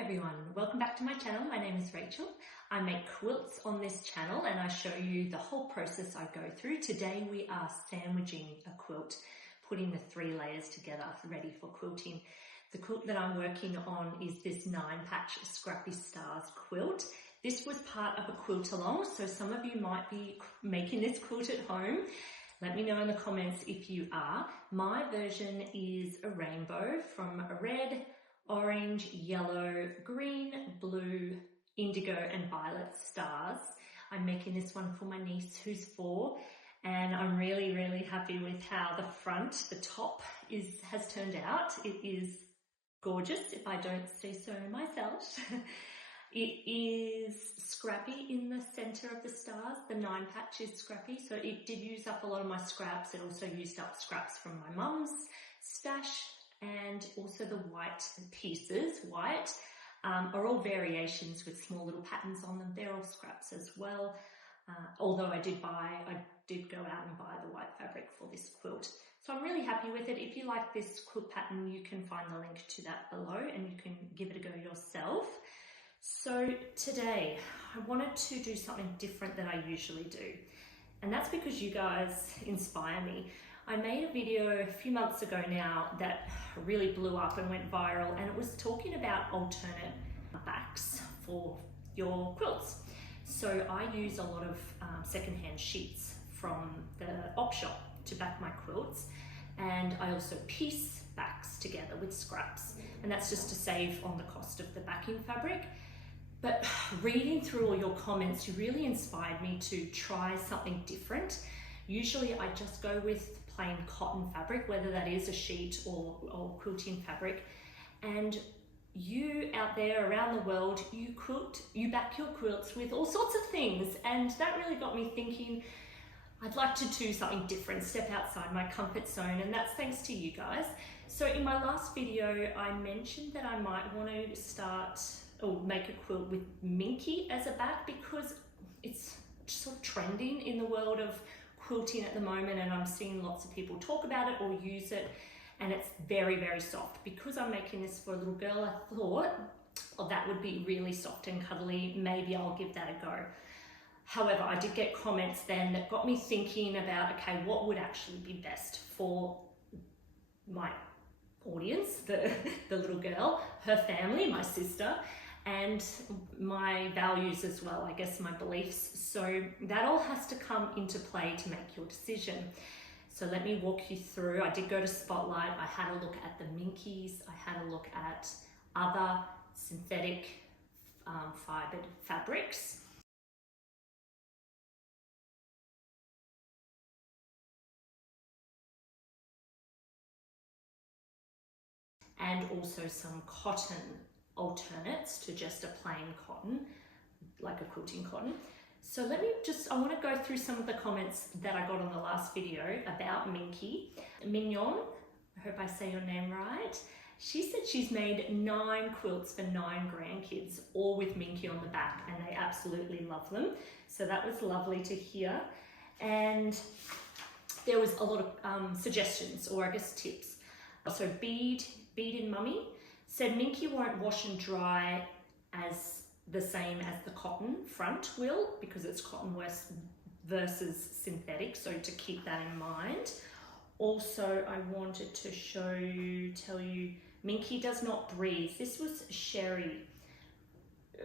everyone, welcome back to my channel. My name is Rachel. I make quilts on this channel and I show you the whole process I go through. Today we are sandwiching a quilt, putting the 3 layers together ready for quilting. The quilt that I'm working on is this 9-patch Scrappy Stars quilt. This was part of a quilt-along, so some of you might be making this quilt at home. Let me know in the comments if you are. My version is a rainbow from a red, orange, yellow, green, blue, indigo and violet stars. I'm making this one for my niece who's 4 and I'm really happy with how the front, the top has turned out. It is gorgeous if I don't say so myself. It is scrappy in the center of the stars. The 9-patch is scrappy, so it did use up a lot of my scraps. It also used up scraps from my mum's stash, and also the white pieces, are all variations with small little patterns on them. They're all scraps as well. Although I did go out and buy the white fabric for this quilt. So I'm really happy with it. If you like this quilt pattern, you can find the link to that below and you can give it a go yourself. So today I wanted to do something different than I usually do. And that's because you guys inspire me. I made a video a few months ago now that really blew up and went viral, and it was talking about alternate backs for your quilts. So I use a lot of secondhand sheets from the op shop to back my quilts, and I also piece backs together with scraps, and that's just to save on the cost of the backing fabric. But reading through all your comments, you really inspired me to try something different. Usually I just go with plain cotton fabric, whether that is a sheet or quilting fabric. And you out there around the world, you back your quilts with all sorts of things. And that really got me thinking, I'd like to do something different, step outside my comfort zone, and that's thanks to you guys. So in my last video, I mentioned that I might want to start or make a quilt with minky as a back because it's sort of trending in the world of quilting at the moment, and I'm seeing lots of people talk about it or use it, and it's very soft. Because I'm making this for a little girl, I thought, well, that would be really soft and cuddly. Maybe I'll give that a go. However, I did get comments then that got me thinking about, okay, what would actually be best for my audience, the little girl, her family, my sister, and my values as well, I guess my beliefs. So that all has to come into play to make your decision. So let me walk you through. I did go to Spotlight, I had a look at the minkies, I had a look at other synthetic fibered fabrics. And also some cotton alternates to just a plain cotton, like a quilting cotton. So I want to go through some of the comments that I got on the last video about Minky. Mignon, I hope I say your name right. She said she's made 9 quilts for 9 grandkids, all with Minky on the back, and they absolutely love them. So that was lovely to hear. And there was a lot of suggestions, or I guess tips. So Bead in Mummy said Minky won't wash and dry as the same as the cotton front will, because it's cotton versus synthetic, so to keep that in mind. Also, I wanted to tell you, Minky does not breathe. This was Sherry.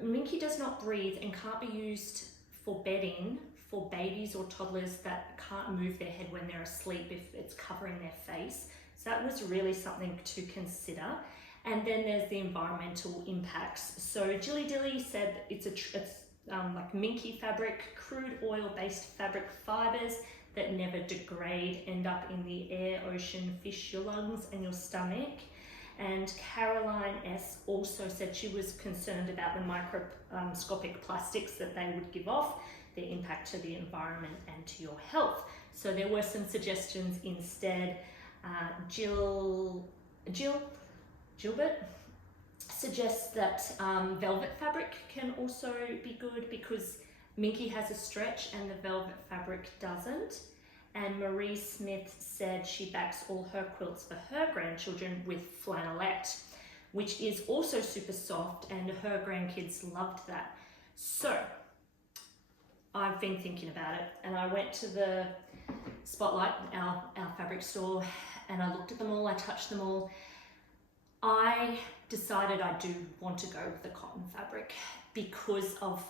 Minky does not breathe and can't be used for bedding for babies or toddlers that can't move their head when they're asleep if it's covering their face. So that was really something to consider. And then there's the environmental impacts. So Jilly Dilly said it's like minky fabric, crude oil-based fabric fibers that never degrade, end up in the air, ocean, fish, your lungs and your stomach. And Caroline S. also said she was concerned about the microscopic plastics that they would give off, their impact to the environment and to your health. So there were some suggestions instead. Gilbert suggests that velvet fabric can also be good because Minky has a stretch and the velvet fabric doesn't. And Marie Smith said she backs all her quilts for her grandchildren with flannelette, which is also super soft, and her grandkids loved that. So I've been thinking about it, and I went to the Spotlight, our fabric store, and I looked at them all, I touched them all. I decided I do want to go with the cotton fabric because of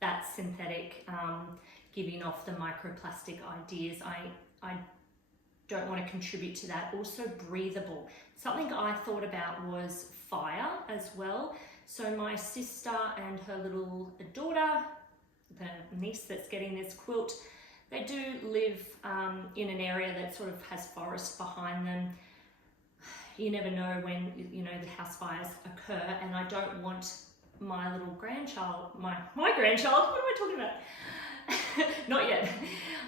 that synthetic giving off the microplastic ideas. I don't want to contribute to that. Also breathable. Something I thought about was fire as well. So my sister and her little daughter, the niece that's getting this quilt, they do live in an area that sort of has forest behind them. You never know when, you know, the house fires occur, and I don't want my little grandchild, my grandchild, what am I talking about? Not yet.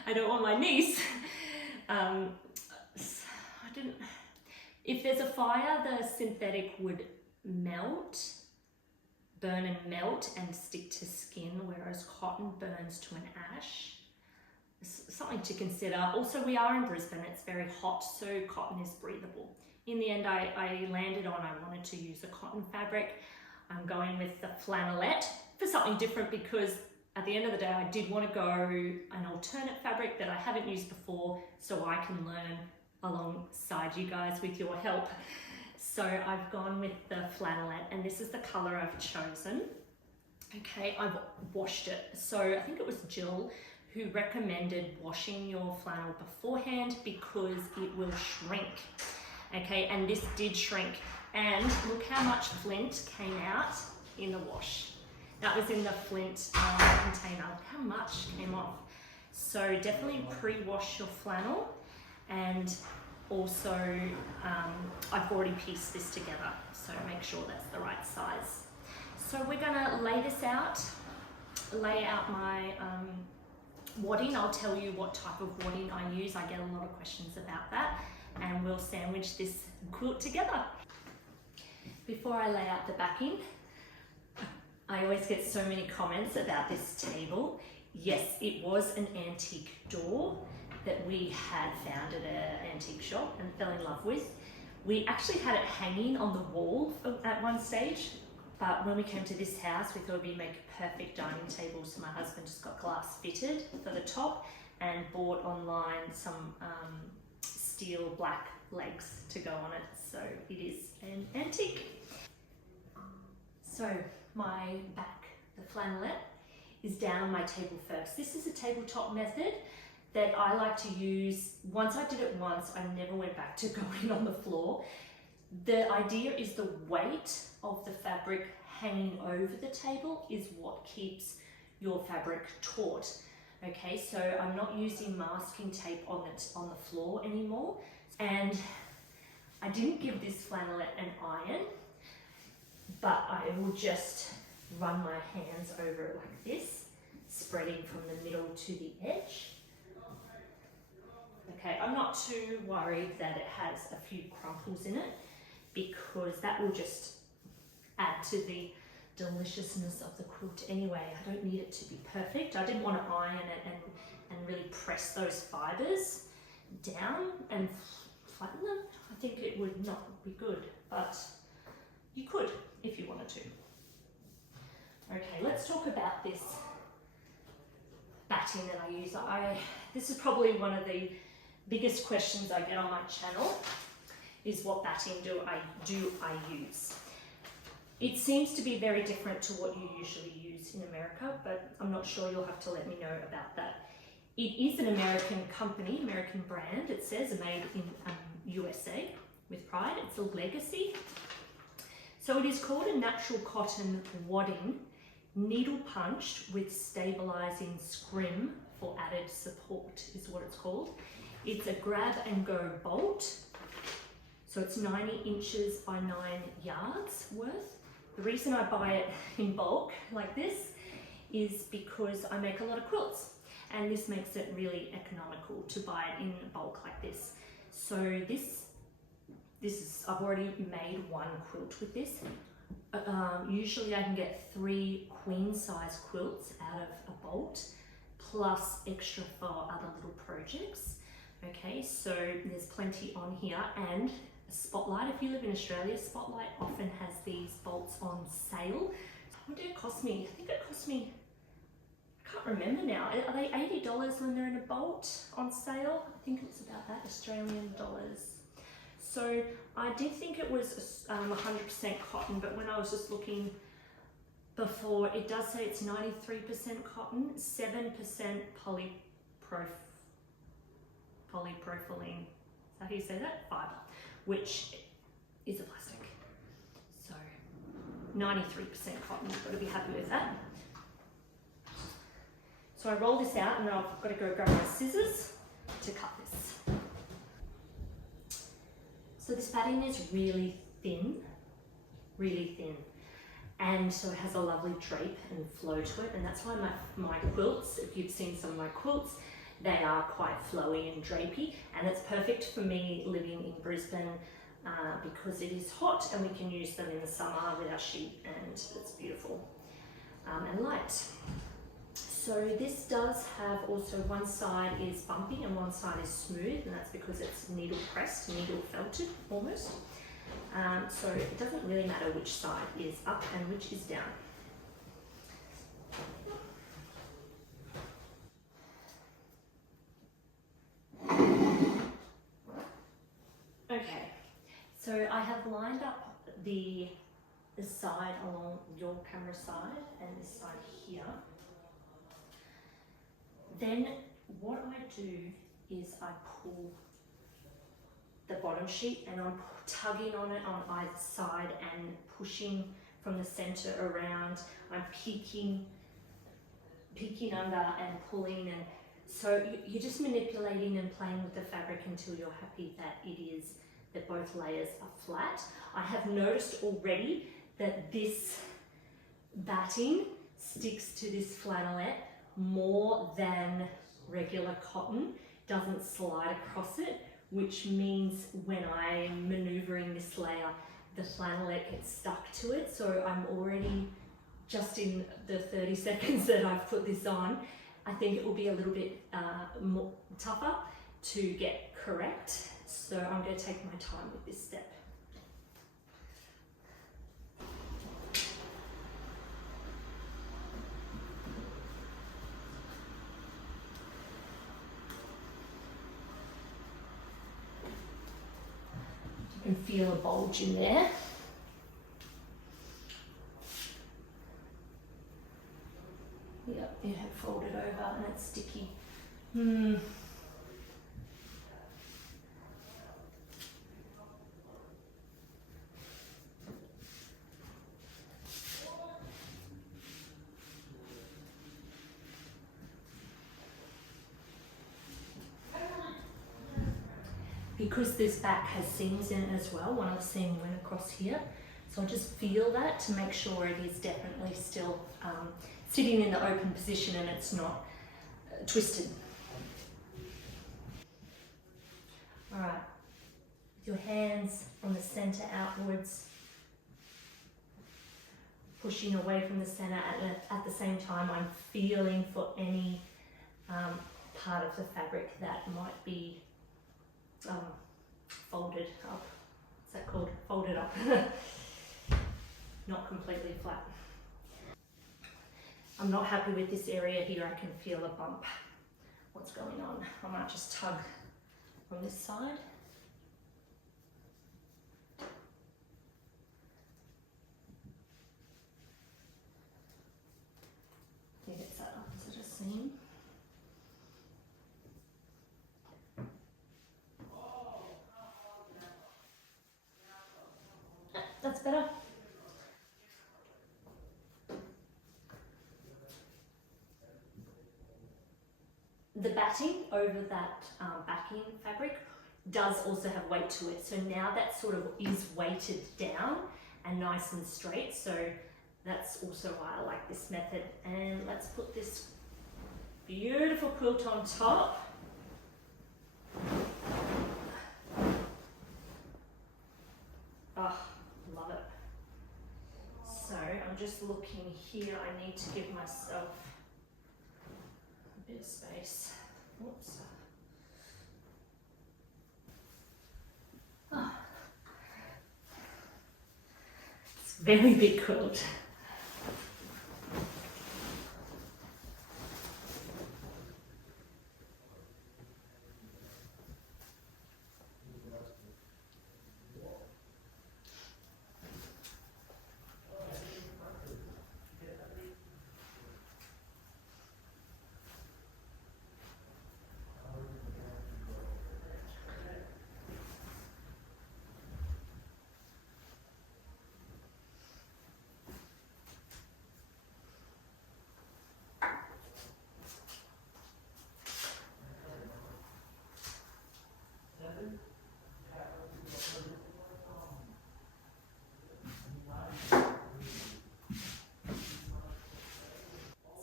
I don't want my niece. If there's a fire, the synthetic would burn and melt and stick to skin, whereas cotton burns to an ash. Something to consider. Also, we are in Brisbane, it's very hot, so cotton is breathable. In the end, I landed on, I wanted to use a cotton fabric. I'm going with the flannelette for something different, because at the end of the day, I did want to go an alternate fabric that I haven't used before, so I can learn alongside you guys with your help. So I've gone with the flannelette, and this is the color I've chosen. Okay, I've washed it. So I think it was Jill who recommended washing your flannel beforehand because it will shrink. Okay, and this did shrink. And look how much flint came out in the wash. That was in the flint container. Look how much came off. So definitely pre-wash your flannel. And also, I've already pieced this together, so make sure that's the right size. So we're gonna lay this out, lay out my wadding. I'll tell you what type of wadding I use. I get a lot of questions about that, and we'll sandwich this quilt together. Before I lay out the backing, I always get so many comments about this table. Yes, it was an antique door that we had found at an antique shop and fell in love with. We actually had it hanging on the wall at one stage, but when we came to this house, we thought we'd make a perfect dining table, so my husband just got glass fitted for the top and bought online some steel black legs to go on it, so it is an antique. So my back, the flannelette, is down on my table first. This is a tabletop method that I like to use. Once I did it once, I never went back to going on the floor. The idea is the weight of the fabric hanging over the table is what keeps your fabric taut. Okay, so I'm not using masking tape on the floor anymore. And I didn't give this flannelette an iron, but I will just run my hands over it like this, spreading from the middle to the edge. Okay, I'm not too worried that it has a few crumples in it, because that will just add to the deliciousness of the quilt anyway. I don't need it to be perfect. I didn't want to iron it and really press those fibres down and flatten them. I think it would not be good, but you could if you wanted to. Okay, let's talk about this batting that I use. This is probably one of the biggest questions I get on my channel, is what batting do I use? It seems to be very different to what you usually use in America, but I'm not sure. You'll have to let me know about that. It is an American company, American brand. It says made in USA with pride. It's a legacy. So it is called a natural cotton wadding, needle punched with stabilizing scrim for added support is what it's called. It's a grab and go bolt. So it's 90 inches by 9 yards worth. The reason I buy it in bulk like this is because I make a lot of quilts, and this makes it really economical to buy it in bulk like this. So this is, I've already made one quilt with this. Usually I can get 3 queen size quilts out of a bolt, plus extra for other little projects. Okay, so there's plenty on here, and Spotlight. If you live in Australia, Spotlight often has these bolts on sale. What did it cost me? I think it cost me, I can't remember now. Are they $80 when they're in a bolt on sale? I think it was about that, Australian dollars. So I did think it was 100% cotton, but when I was just looking before, it does say it's 93% cotton, 7% polypropylene. Is that how you say that? Fibre, which is a plastic. So 93% cotton, you've got to be happy with that. So I roll this out and then I've got to go grab my scissors to cut this. So this batting is really thin, and so it has a lovely drape and flow to it, and that's why my quilts, if you've seen some of my quilts, they are quite flowy and drapey, and it's perfect for me living in Brisbane because it is hot and we can use them in the summer with our sheet, and it's beautiful and light. So this does have also, one side is bumpy and one side is smooth, and that's because it's needle pressed, needle felted almost. So it doesn't really matter which side is up and which is down. Okay, so I have lined up the side along your camera side and this side here. Then what I do is I pull the bottom sheet and I'm tugging on it on either side and pushing from the center around. I'm peeking under and pulling, and so you're just manipulating and playing with the fabric until you're happy that both layers are flat. I have noticed already that this batting sticks to this flannelette more than regular cotton, doesn't slide across it, which means when I'm maneuvering this layer, the flannelette gets stuck to it. So I'm already, just in the 30 seconds that I've put this on, I think it will be a little bit more tougher to get correct. So I'm going to take my time with this step. You can feel a bulge in there. Yep, you have folded over and it's sticky. Because this back has seams in it as well, one of the seam went across here. So I just feel that to make sure it is definitely still sitting in the open position and it's not twisted. All right, with your hands from the center outwards, pushing away from the center at the same time, I'm feeling for any part of the fabric that might be folded up. What's that called? Folded up. Not completely flat. I'm not happy with this area here. I can feel a bump. What's going on? I might just tug on this side. I think it's that opposite seam. That's better. The batting over that backing fabric does also have weight to it. So now that sort of is weighted down and nice and straight. So that's also why I like this method. And let's put this beautiful quilt on top. Oh, love it. So I'm just looking here. I need to give myself a bit of space. Oops. Oh. Very big quilt.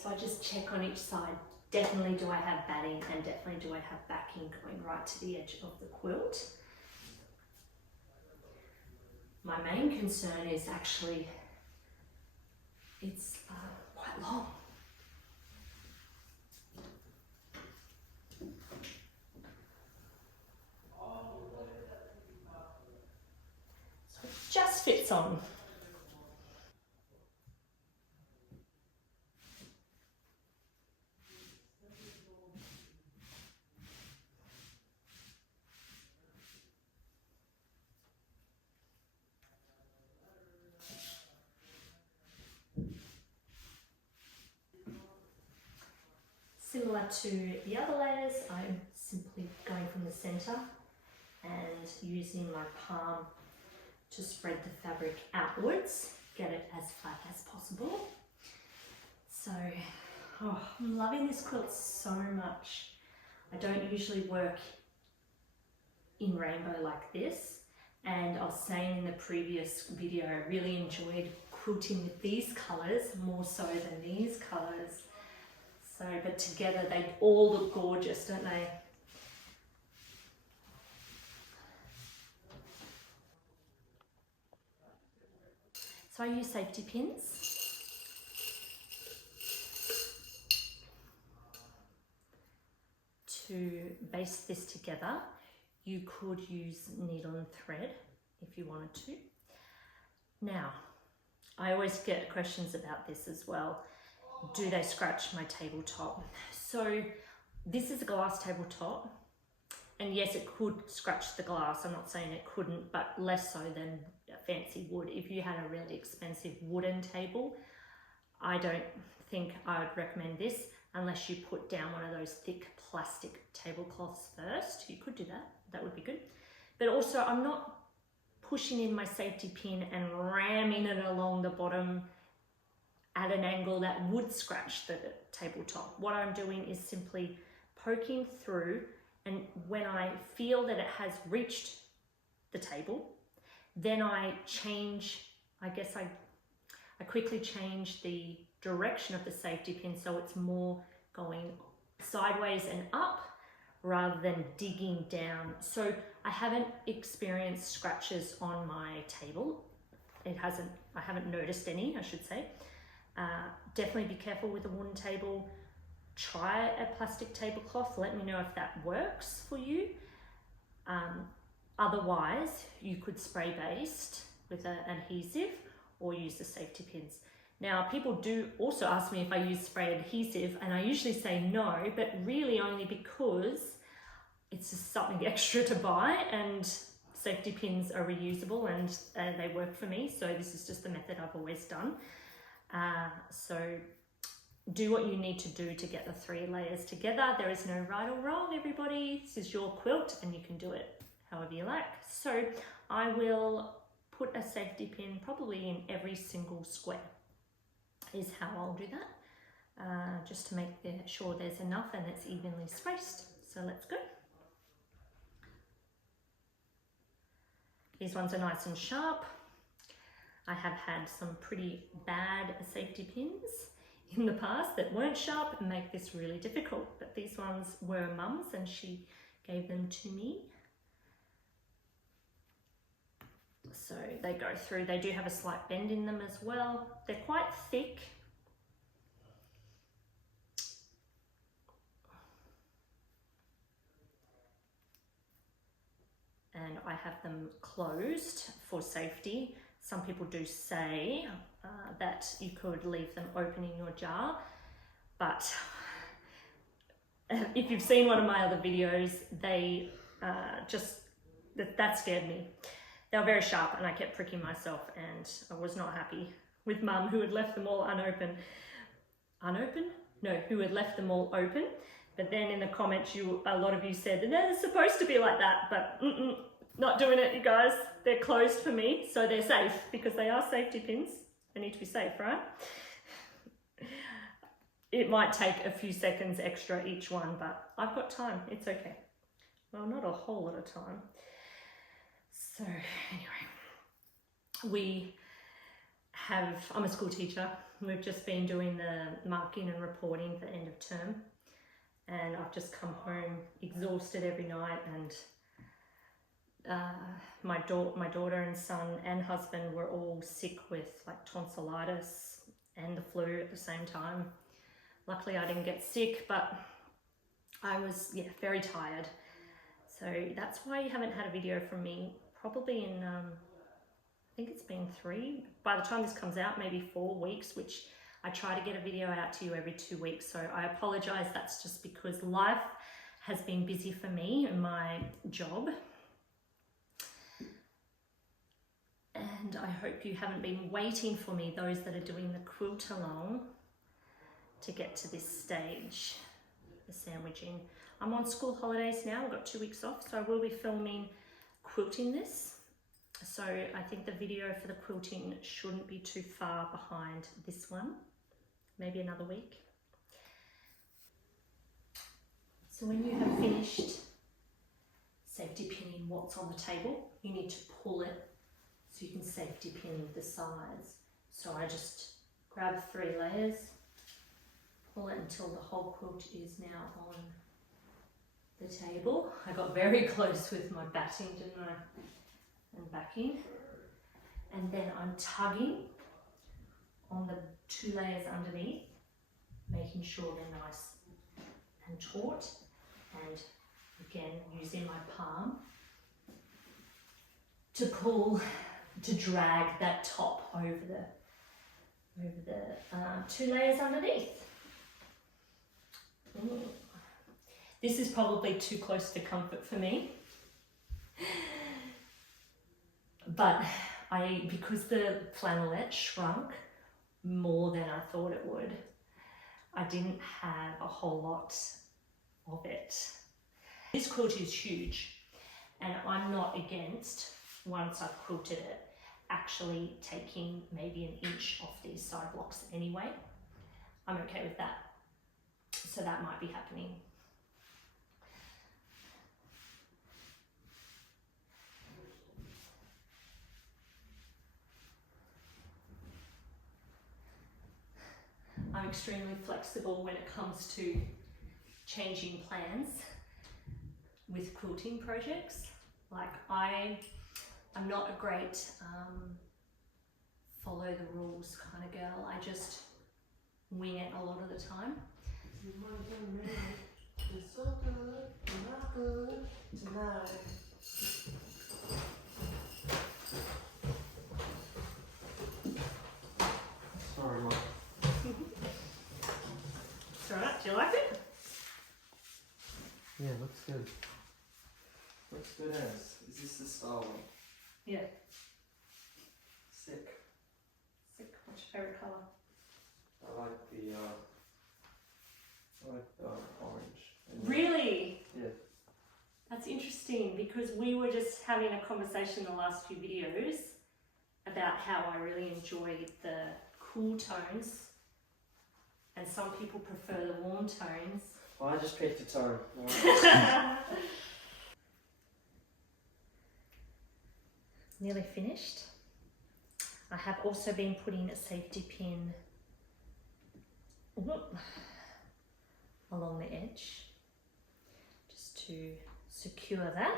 So I just check on each side. Definitely do I have batting, and definitely do I have backing going right to the edge of the quilt. My main concern is actually it's quite long. So it just fits on. Similar to the other layers, I'm simply going from the center and using my palm to spread the fabric outwards, get it as flat as possible. So, I'm loving this quilt so much. I don't usually work in rainbow like this, and I was saying in the previous video, I really enjoyed quilting with these colours more so than these colours. So, but together they all look gorgeous, don't they? So I use safety pins. To baste this together. You could use needle and thread if you wanted to. Now, I always get questions about this as well. Do they scratch my tabletop? So this is a glass tabletop, and yes, it could scratch the glass. I'm not saying it couldn't, but less so than fancy wood. If you had a really expensive wooden table, I don't think I would recommend this unless you put down one of those thick plastic tablecloths first. You could do that, that would be good. But also, I'm not pushing in my safety pin and ramming it along the bottom at an angle that would scratch the tabletop. What I'm doing is simply poking through, and when I feel that it has reached the table, then I change, I quickly change the direction of the safety pin so it's more going sideways and up rather than digging down. So I haven't experienced scratches on my table. I haven't noticed any, I should say. Definitely be careful with a wooden table. Try a plastic tablecloth. Let me know if that works for you. Otherwise, you could spray baste with an adhesive or use the safety pins. Now, people do also ask me if I use spray adhesive, and I usually say no, but really only because it's just something extra to buy, and safety pins are reusable and they work for me. So this is just the method I've always done. So do what you need to do to get the 3 layers together. There is no right or wrong, everybody. This is your quilt and you can do it however you like. So I will put a safety pin probably in every single square is how I'll do that, just to make sure there's enough and it's evenly spaced. So let's go. These ones are nice and sharp. I have had some pretty bad safety pins in the past that weren't sharp and make this really difficult, but these ones were Mum's and she gave them to me. So they go through, they do have a slight bend in them as well. They're quite thick. And I have them closed for safety. some people do say that you could leave them open in your jar, but if you've seen one of my other videos, they that scared me. They were very sharp and I kept pricking myself, and I was not happy with Mum, who had left them all unopened. Who had left them all open. But then in the comments, a lot of you said that they're supposed to be like that, but not doing it, you guys. They're closed for me, so they're safe because they are safety pins. They need to be safe, right? It might take a few seconds extra each one, but I've got time. It's okay. Well, not a whole lot of time. So anyway, I'm a school teacher. We've just been doing the marking and reporting for end of term. And I've just come home exhausted every night, and my daughter and son and husband were all sick with like tonsillitis and the flu at the same time. Luckily I didn't get sick, but I was very tired. So that's why you haven't had a video from me probably in, I think it's been 3, by the time this comes out, maybe 4 weeks, which I try to get a video out to you every 2 weeks. So I apologize, that's just because life has been busy for me and my job. And I hope you haven't been waiting for me, those that are doing the quilt along, to get to this stage, the sandwiching. I'm on school holidays now, I've got 2 weeks off, so I will be filming quilting this. So I think the video for the quilting shouldn't be too far behind this one, maybe another week. So when you have finished safety pinning what's on the table, you need to pull it so you can safety pin the sides. So I just grab 3 layers, pull it until the whole quilt is now on the table. I got very close with my batting, didn't I? And backing. And then I'm tugging on the 2 layers underneath, making sure they're nice and taut. And again, using my palm to pull, to drag that top over the 2 layers underneath. This is probably too close for comfort for me, but because the flannelette shrunk more than I thought it would, I didn't have a whole lot of it. This quilt is huge, and I'm not against, once I've quilted it, actually taking maybe an inch off these side blocks anyway. I'm okay with that. So that might be happening. I'm extremely flexible when it comes to changing plans with quilting projects. Like I'm not a great follow the rules kind of girl. I just wing it a lot of the time. It's so good, not good tonight. Sorry, Mom. It's alright, do you like it? Yeah, looks good. Looks good as. Is this the style one? Yeah. Sick. Sick. What's your favourite colour? I like the orange. Really? Yeah. That's interesting, because we were just having a conversation in the last few videos about how I really enjoy the cool tones and some people prefer the warm tones. Well, I just picked a tone. Nearly finished. I have also been putting a safety pin along the edge just to secure that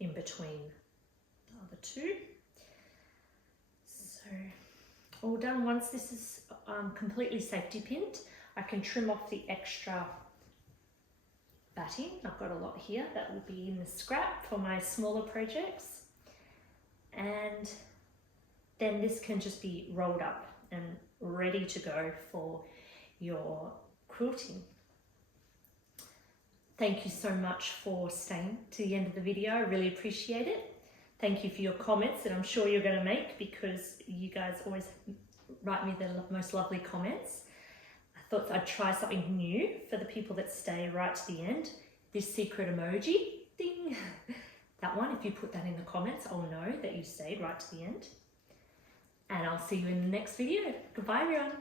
in between the other 2. So all done. Once this is completely safety pinned, I can trim off the extra batting. I've got a lot here that will be in the scrap for my smaller projects. And then this can just be rolled up and ready to go for your quilting. Thank you so much for staying to the end of the video. I really appreciate it. Thank you for your comments that I'm sure you're going to make, because you guys always write me the most lovely comments. I thought I'd try something new for the people that stay right to the end. This secret emoji thing, that one, if you put that in the comments, I'll know that you stayed right to the end. And I'll see you in the next video. Goodbye, everyone.